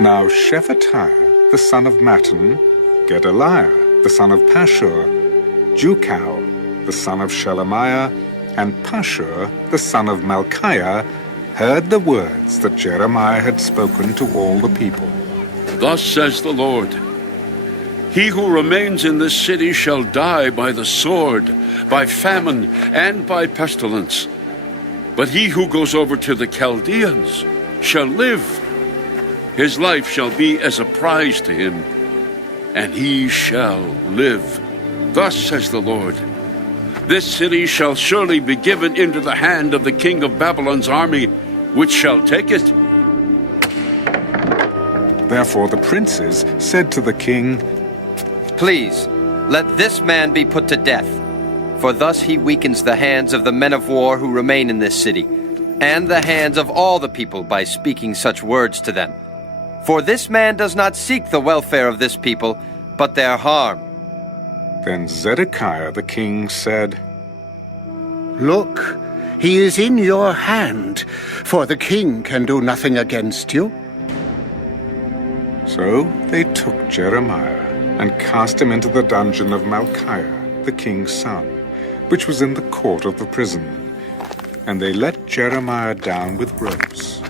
Now Shephatiah, the son of Mattan, Gedaliah, the son of Pashur, Jukau, the son of Shelemiah, and Pashur, the son of Malchiah, heard the words that Jeremiah had spoken to all the people. Thus says the Lord, he who remains in this city shall die by the sword, by famine, and by pestilence. But he who goes over to the Chaldeans shall live. His life shall be as a prize to him, and he shall live. Thus says the Lord, this city shall surely be given into the hand of the king of Babylon's army, which shall take it. Therefore the princes said to the king, Please, let this man be put to death, for thus he weakens the hands of the men of war who remain in this city, and the hands of all the people by speaking such words to them. For this man does not seek the welfare of this people, but their harm. Then Zedekiah the king said, Look, he is in your hand, for the king can do nothing against you. So they took Jeremiah and cast him into the dungeon of Malchiah, the king's son, which was in the court of the prison. And they let Jeremiah down with ropes.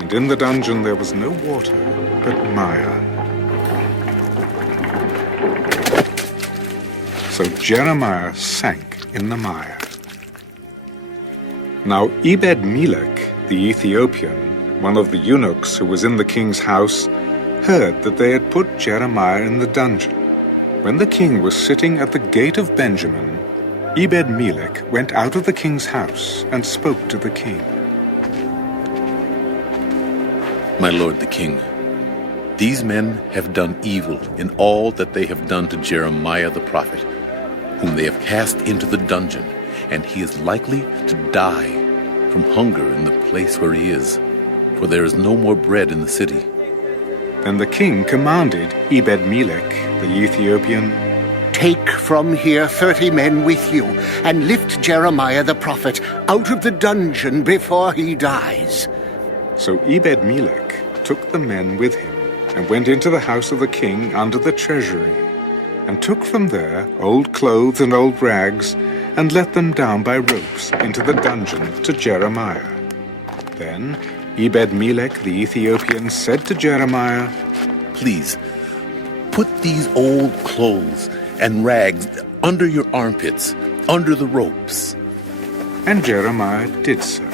And in the dungeon there was no water, but mire. So Jeremiah sank in the mire. Now Ebed-Melech, the Ethiopian, one of the eunuchs who was in the king's house, heard that they had put Jeremiah in the dungeon. When the king was sitting at the gate of Benjamin, Ebed-Melech went out of the king's house and spoke to the king. My lord the king, these men have done evil in all that they have done to Jeremiah the prophet, whom they have cast into the dungeon, and he is likely to die from hunger in the place where he is, for there is no more bread in the city. Then the king commanded Ebed-Melech, the Ethiopian, Take from here 30 men with you, and lift Jeremiah the prophet out of the dungeon before he dies. So Ebed-Melech took the men with him, and went into the house of the king under the treasury, and took from there old clothes and old rags, and let them down by ropes into the dungeon to Jeremiah. Then Ebed-Melech the Ethiopian said to Jeremiah, Please, put these old clothes and rags under your armpits, under the ropes. And Jeremiah did so.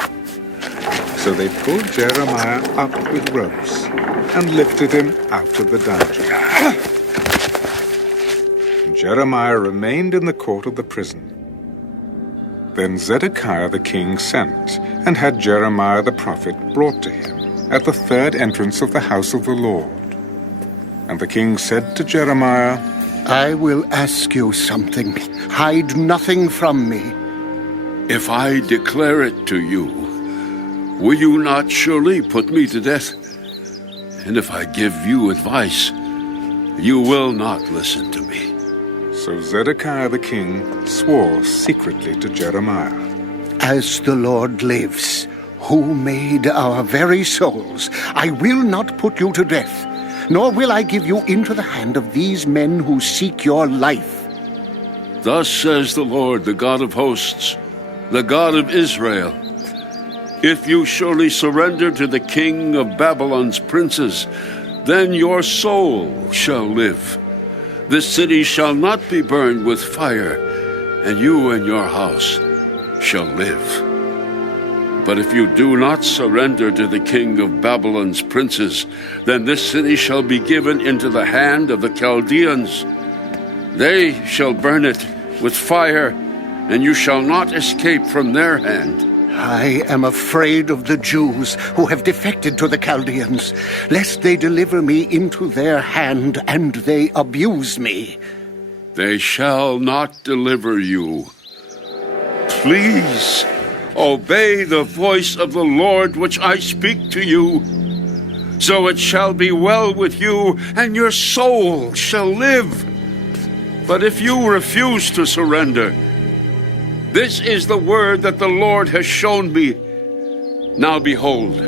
So they pulled Jeremiah up with ropes, and lifted him out of the dungeon. And Jeremiah remained in the court of the prison. Then Zedekiah the king sent, and had Jeremiah the prophet brought to him at the third entrance of the house of the Lord. And the king said to Jeremiah, I will ask you something. Hide nothing from me. If I declare it to you, will you not surely put me to death? And if I give you advice, you will not listen to me. So Zedekiah the king swore secretly to Jeremiah. As the Lord lives, who made our very souls, I will not put you to death, nor will I give you into the hand of these men who seek your life. Thus says the Lord, the God of hosts, the God of Israel, if you surely surrender to the king of Babylon's princes, then your soul shall live. This city shall not be burned with fire, and you and your house shall live. But if you do not surrender to the king of Babylon's princes, then this city shall be given into the hand of the Chaldeans. They shall burn it with fire, and you shall not escape from their hand. I am afraid of the Jews who have defected to the Chaldeans, lest they deliver me into their hand and they abuse me. They shall not deliver you. Please obey the voice of the Lord which I speak to you. So it shall be well with you, and your soul shall live. But if you refuse to surrender, this is the word that the Lord has shown me. Now behold,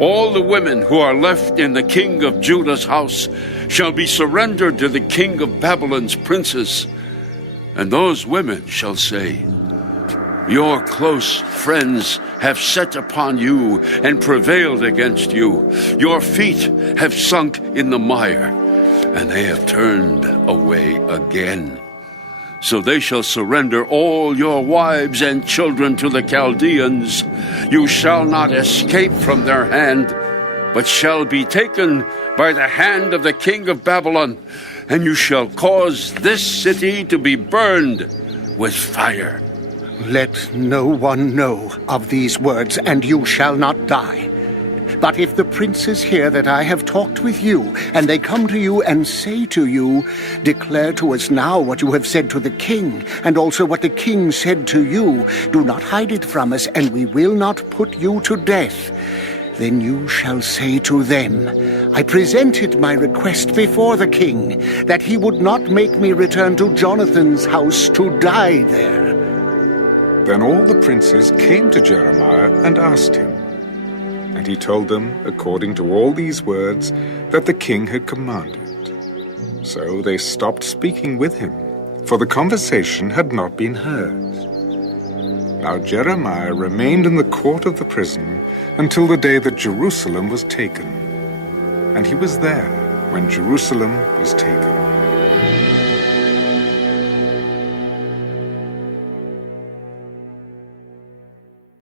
All the women who are left in the king of Judah's house shall be surrendered to the king of Babylon's princes. And those women shall say, Your close friends have set upon you and prevailed against you. Your feet have sunk in the mire, and they have turned away again. So they shall surrender all your wives and children to the Chaldeans. You shall not escape from their hand, but shall be taken by the hand of the king of Babylon, and you shall cause this city to be burned with fire. Let no one know of these words, and you shall not die. But if the princes hear that I have talked with you, and they come to you and say to you, Declare to us now what you have said to the king, and also what the king said to you, do not hide it from us, and we will not put you to death. Then you shall say to them, I presented my request before the king, that he would not make me return to Jonathan's house to die there. Then all the princes came to Jeremiah and asked him. And he told them, according to all these words, that the king had commanded. So they stopped speaking with him, for the conversation had not been heard. Now Jeremiah remained in the court of the prison until the day that Jerusalem was taken. And he was there when Jerusalem was taken.